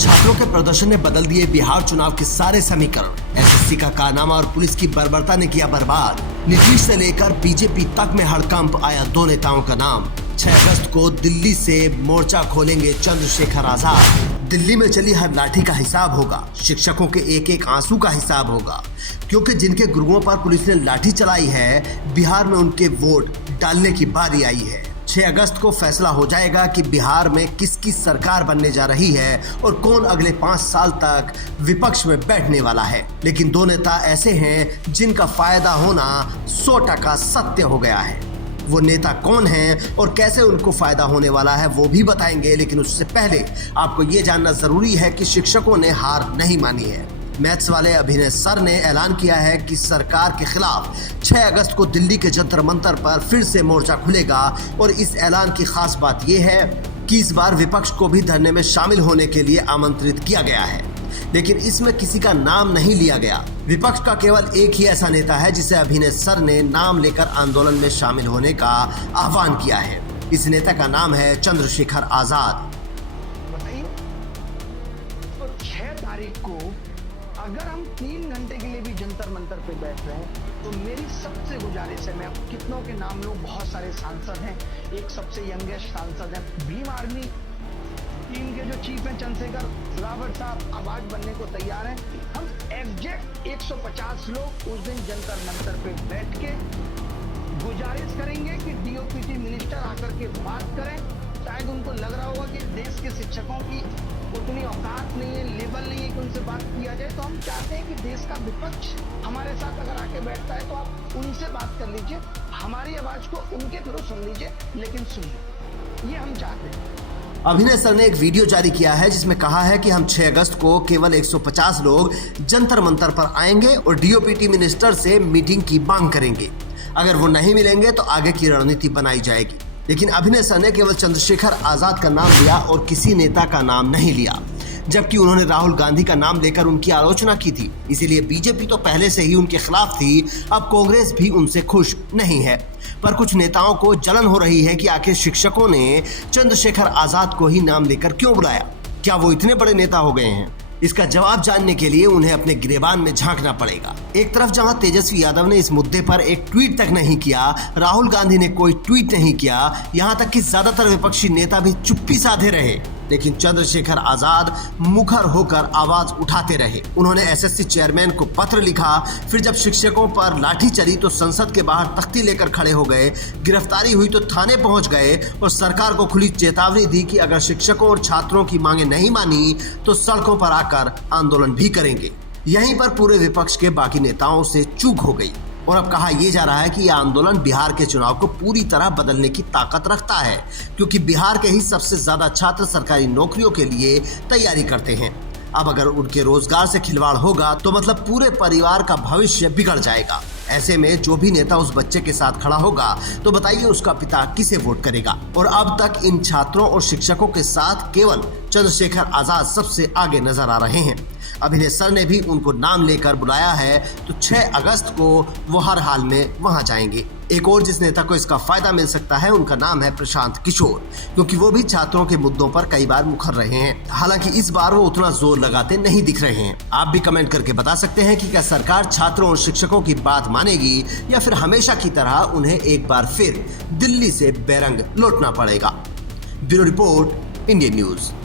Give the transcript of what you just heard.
छात्रों के प्रदर्शन ने बदल दिए बिहार चुनाव के सारे समीकरण। एसएससी का कारनामा और पुलिस की बर्बरता ने किया बर्बाद। नीतीश से लेकर बीजेपी तक में हड़कंप आया 2 नेताओं का नाम। 6 अगस्त को दिल्ली से मोर्चा खोलेंगे चंद्रशेखर आजाद। दिल्ली में चली हर लाठी का हिसाब होगा, शिक्षकों के एक एक आंसू का हिसाब होगा, क्योंकि जिनके गुरुओं पर पुलिस ने लाठी चलाई है, बिहार में उनके वोट डालने की बारी आई है। 6 अगस्त को फैसला हो जाएगा कि बिहार में किसकी सरकार बनने जा रही है और कौन अगले 5 साल तक विपक्ष में बैठने वाला है। लेकिन 2 नेता ऐसे हैं जिनका फायदा होना 100% सत्य हो गया है। वो नेता कौन हैं और कैसे उनको फायदा होने वाला है वो भी बताएंगे, लेकिन उससे पहले आपको ये जानना जरूरी है कि शिक्षकों ने हार नहीं मानी है। मैथ्स वाले अभिनय सर ने ऐलान किया है कि सरकार के खिलाफ 6 अगस्त को दिल्ली के जंतर मंतर पर फिर से मोर्चा खुलेगा और इस ऐलान की खास बात यह है कि इस बार विपक्ष को भी धरने में शामिल होने के लिए आमंत्रित किया गया है, लेकिन इसमें किसी का नाम नहीं लिया गया। विपक्ष का केवल एक ही ऐसा नेता है जिसे अभिनय सर ने नाम लेकर आंदोलन में शामिल होने का आह्वान किया है। इस नेता का नाम है चंद्रशेखर आजाद। बताइए, तो 6 तारीख को अगर हम 3 घंटे के लिए भी जंतर मंतर पे बैठ रहे हैं तो मेरी सबसे गुजारिश है, मैं कितनों के नाम लूं, बहुत सारे सांसद हैं, एक सबसे यंगेस्ट सांसद हैं, भीम आर्मी टीम के जो चीफ हैं चंद्रशेखर रावत साहब आवाज बनने को तैयार हैं। हम एग्जैक्ट 150 लोग उस दिन जंतर मंतर पे बैठ के गुजारिश करेंगे कि डीओपीटी मिनिस्टर आकर के बात करें। शायद उनको लग रहा होगा कि देश के शिक्षकों की उतनी औकात नहीं है, लेवल नहीं है कि उनसे बात किया जाए, तो हम चाहते हैं कि देश का विपक्ष हमारे साथ अगर आके बैठता है तो आप उनसे बात कर लीजिए, हमारी आवाज को उनके थ्रू सुन लीजिए, लेकिन सुनिए, ये हम चाहते हैं। अभिनय सर ने एक वीडियो जारी किया है जिसमें कहा है कि हम 6 अगस्त को केवल 150 लोग जंतर मंतर पर आएंगे और डीओपीटी मिनिस्टर से मीटिंग की मांग करेंगे। अगर वो नहीं मिलेंगे तो आगे की रणनीति बनाई जाएगी। लेकिन अभिनय सर ने केवल चंद्रशेखर आजाद का नाम लिया और किसी नेता का नाम नहीं लिया, जबकि उन्होंने राहुल गांधी का नाम लेकर उनकी आलोचना की थी। इसीलिए बीजेपी तो पहले से ही उनके खिलाफ थी, अब कांग्रेस भी उनसे खुश नहीं है। पर कुछ नेताओं को जलन हो रही है कि आखिर शिक्षकों ने चंद्रशेखर आजाद को ही नाम लेकर क्यों बुलाया। क्या वो इतने बड़े नेता हो गए हैं? इसका जवाब जानने के लिए उन्हें अपने गिरेबान में झांकना पड़ेगा। एक तरफ जहां तेजस्वी यादव ने इस मुद्दे पर एक ट्वीट तक नहीं किया, राहुल गांधी ने कोई ट्वीट नहीं किया, यहां तक कि ज्यादातर विपक्षी नेता भी चुप्पी साधे रहे, लेकिन चंद्रशेखर आजाद मुखर होकर आवाज उठाते रहे। उन्होंने एसएससी चेयरमैन को पत्र लिखा, फिर जब शिक्षकों पर लाठी चली तो संसद के बाहर तख्ती लेकर खड़े हो गए, गिरफ्तारी हुई तो थाने पहुंच गए और सरकार को खुली चेतावनी दी कि अगर शिक्षकों और छात्रों की मांगे नहीं मानी तो सड़कों पर आकर आंदोलन भी करेंगे। यहीं पर पूरे विपक्ष के बाकी नेताओं से चूक हो गई और अब कहा यह जा रहा है कि यह आंदोलन बिहार के चुनाव को पूरी तरह बदलने की ताकत रखता है, क्योंकि बिहार के ही सबसे ज्यादा छात्र सरकारी नौकरियों के लिए तैयारी करते हैं। अब अगर उनके रोजगार से खिलवाड़ होगा तो मतलब पूरे परिवार का भविष्य बिगड़ जाएगा। ऐसे में जो भी नेता उस बच्चे के साथ खड़ा होगा तो बताइए उसका पिता किसे वोट करेगा। और अब तक इन छात्रों और शिक्षकों के साथ केवल चंद्रशेखर आजाद सबसे आगे नजर आ रहे हैं। अभिनय सर ने भी उनको नाम लेकर बुलाया है, तो 6 अगस्त को वो हर हाल में वहां जाएंगे। एक और जिस नेता को इसका फायदा मिल सकता है उनका नाम है प्रशांत किशोर, क्योंकि वो भी छात्रों के मुद्दों पर कई बार मुखर रहे हैं। हालांकि इस बार वो उतना जोर लगाते नहीं दिख रहे हैं। आप भी कमेंट करके बता सकते हैं कि क्या सरकार छात्रों और शिक्षकों की बात मानेगी या फिर हमेशा की तरह उन्हें एक बार फिर दिल्ली से बेरंग लौटना पड़ेगा। Bureau report, Indian news.